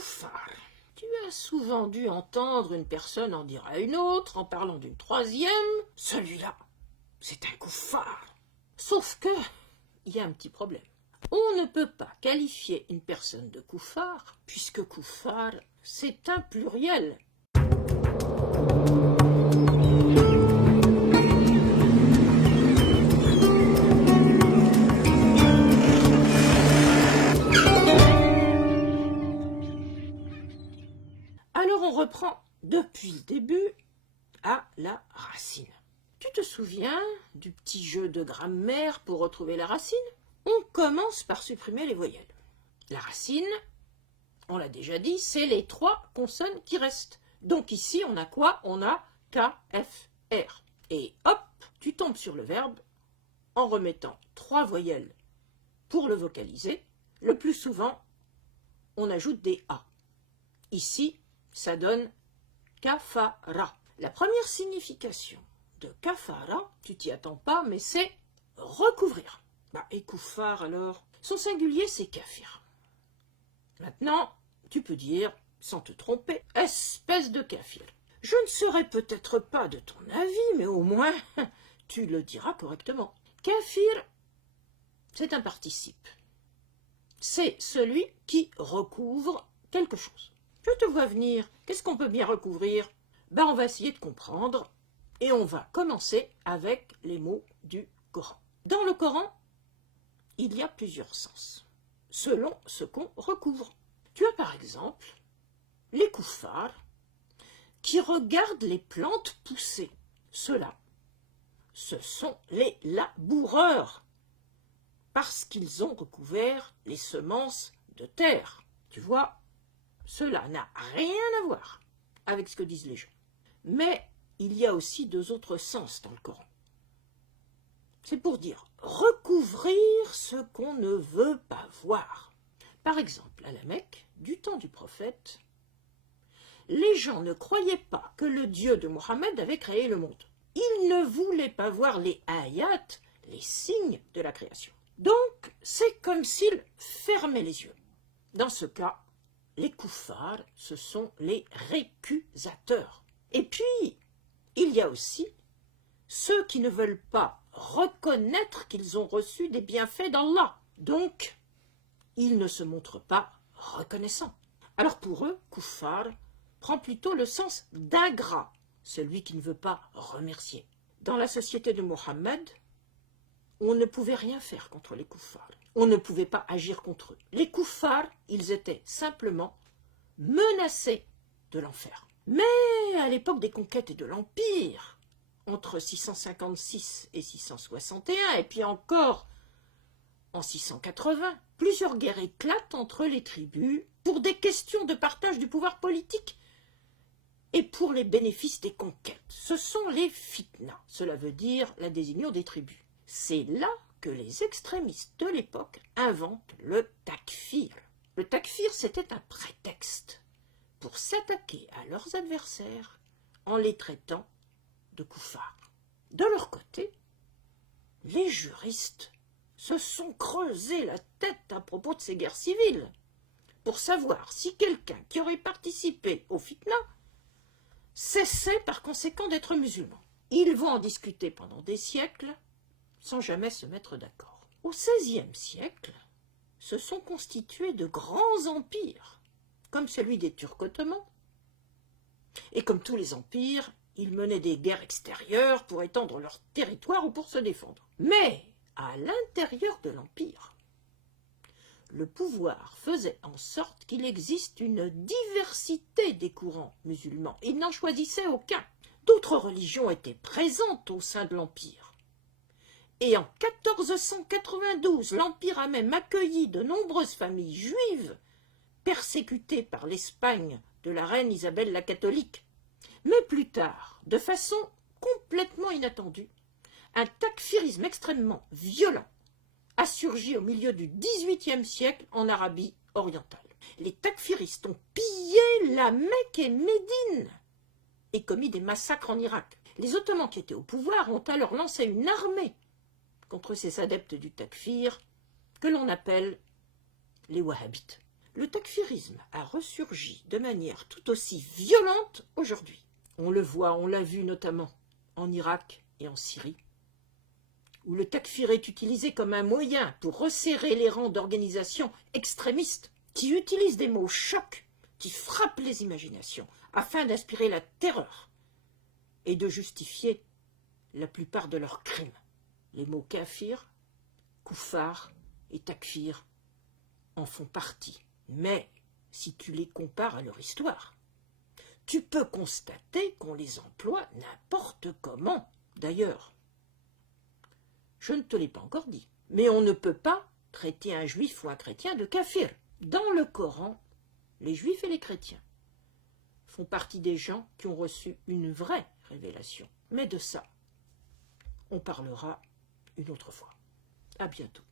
kuffar. Tu as souvent dû entendre une personne en dire à une autre, en parlant d'une troisième. Celui-là, c'est un kuffar. Sauf que, il y a un petit problème. On ne peut pas qualifier une personne de kuffar, puisque kuffar, c'est un pluriel. Alors on reprend depuis le début à la racine. Tu te souviens du petit jeu de grammaire pour retrouver la racine? On commence par supprimer les voyelles. La racine, on l'a déjà dit, c'est les trois consonnes qui restent. Donc ici, on a quoi? On a K, F, R. Et hop, tu tombes sur le verbe en remettant trois voyelles pour le vocaliser. Le plus souvent, on ajoute des A. Ici, ça donne kafara. La première signification de kafara, tu t'y attends pas, mais c'est recouvrir. Et kuffar alors, son singulier c'est kafir. Maintenant, tu peux dire, sans te tromper, espèce de kafir. Je ne serai peut-être pas de ton avis, mais au moins, tu le diras correctement. Kafir, c'est un participe. C'est celui qui recouvre quelque chose. Je te vois venir, qu'est-ce qu'on peut bien recouvrir? On va essayer de comprendre et on va commencer avec les mots du Coran. Dans le Coran, il y a plusieurs sens, selon ce qu'on recouvre. Tu as par exemple les kuffars qui regardent les plantes pousser. Ceux-là, ce sont les laboureurs, parce qu'ils ont recouvert les semences de terre. Tu vois, cela n'a rien à voir avec ce que disent les gens. Mais il y a aussi deux autres sens dans le Coran. C'est pour dire recouvrir ce qu'on ne veut pas voir. Par exemple, à la Mecque, du temps du prophète, les gens ne croyaient pas que le Dieu de Mohammed avait créé le monde. Ils ne voulaient pas voir les ayats, les signes de la création. Donc, c'est comme s'ils fermaient les yeux. Dans ce cas, les kuffars, ce sont les récusateurs. Et puis, il y a aussi ceux qui ne veulent pas reconnaître qu'ils ont reçu des bienfaits d'Allah. Donc, ils ne se montrent pas reconnaissants. Alors pour eux, kuffar prend plutôt le sens d'ingrat, celui qui ne veut pas remercier. Dans la société de Mohammed, on ne pouvait rien faire contre les kuffars. On ne pouvait pas agir contre eux. Les kuffars, ils étaient simplement menacés de l'enfer. Mais à l'époque des conquêtes et de l'Empire, entre 656 et 661, et puis encore en 680, plusieurs guerres éclatent entre les tribus pour des questions de partage du pouvoir politique et pour les bénéfices des conquêtes. Ce sont les fitnas, cela veut dire la désignure des tribus. C'est là que les extrémistes de l'époque inventent le takfir. Le takfir, c'était un prétexte pour s'attaquer à leurs adversaires en les traitant de kuffars. De leur côté, les juristes se sont creusés la tête à propos de ces guerres civiles pour savoir si quelqu'un qui aurait participé au fitna cessait par conséquent d'être musulman. Ils vont en discuter pendant des siècles sans jamais se mettre d'accord. Au XVIe siècle, se sont constitués de grands empires, comme celui des Turcs ottomans. Et comme tous les empires, ils menaient des guerres extérieures pour étendre leur territoire ou pour se défendre. Mais à l'intérieur de l'empire, le pouvoir faisait en sorte qu'il existe une diversité des courants musulmans. Il n'en choisissait aucun. D'autres religions étaient présentes au sein de l'empire. Et en 1492, l'Empire a même accueilli de nombreuses familles juives persécutées par l'Espagne de la reine Isabelle la catholique. Mais plus tard, de façon complètement inattendue, un takfirisme extrêmement violent a surgi au milieu du XVIIIe siècle en Arabie orientale. Les takfiristes ont pillé la Mecque et Médine et commis des massacres en Irak. Les Ottomans qui étaient au pouvoir ont alors lancé une armée contre ces adeptes du takfir que l'on appelle les wahhabites. Le takfirisme a ressurgi de manière tout aussi violente aujourd'hui. On le voit, on l'a vu notamment en Irak et en Syrie, où le takfir est utilisé comme un moyen pour resserrer les rangs d'organisations extrémistes qui utilisent des mots chocs, qui frappent les imaginations, afin d'inspirer la terreur et de justifier la plupart de leurs crimes. Les mots kafir, koufar et takfir en font partie. Mais si tu les compares à leur histoire, tu peux constater qu'on les emploie n'importe comment. D'ailleurs, je ne te l'ai pas encore dit, mais on ne peut pas traiter un juif ou un chrétien de kafir. Dans le Coran, les juifs et les chrétiens font partie des gens qui ont reçu une vraie révélation. Mais de ça, on parlera une autre fois. À bientôt.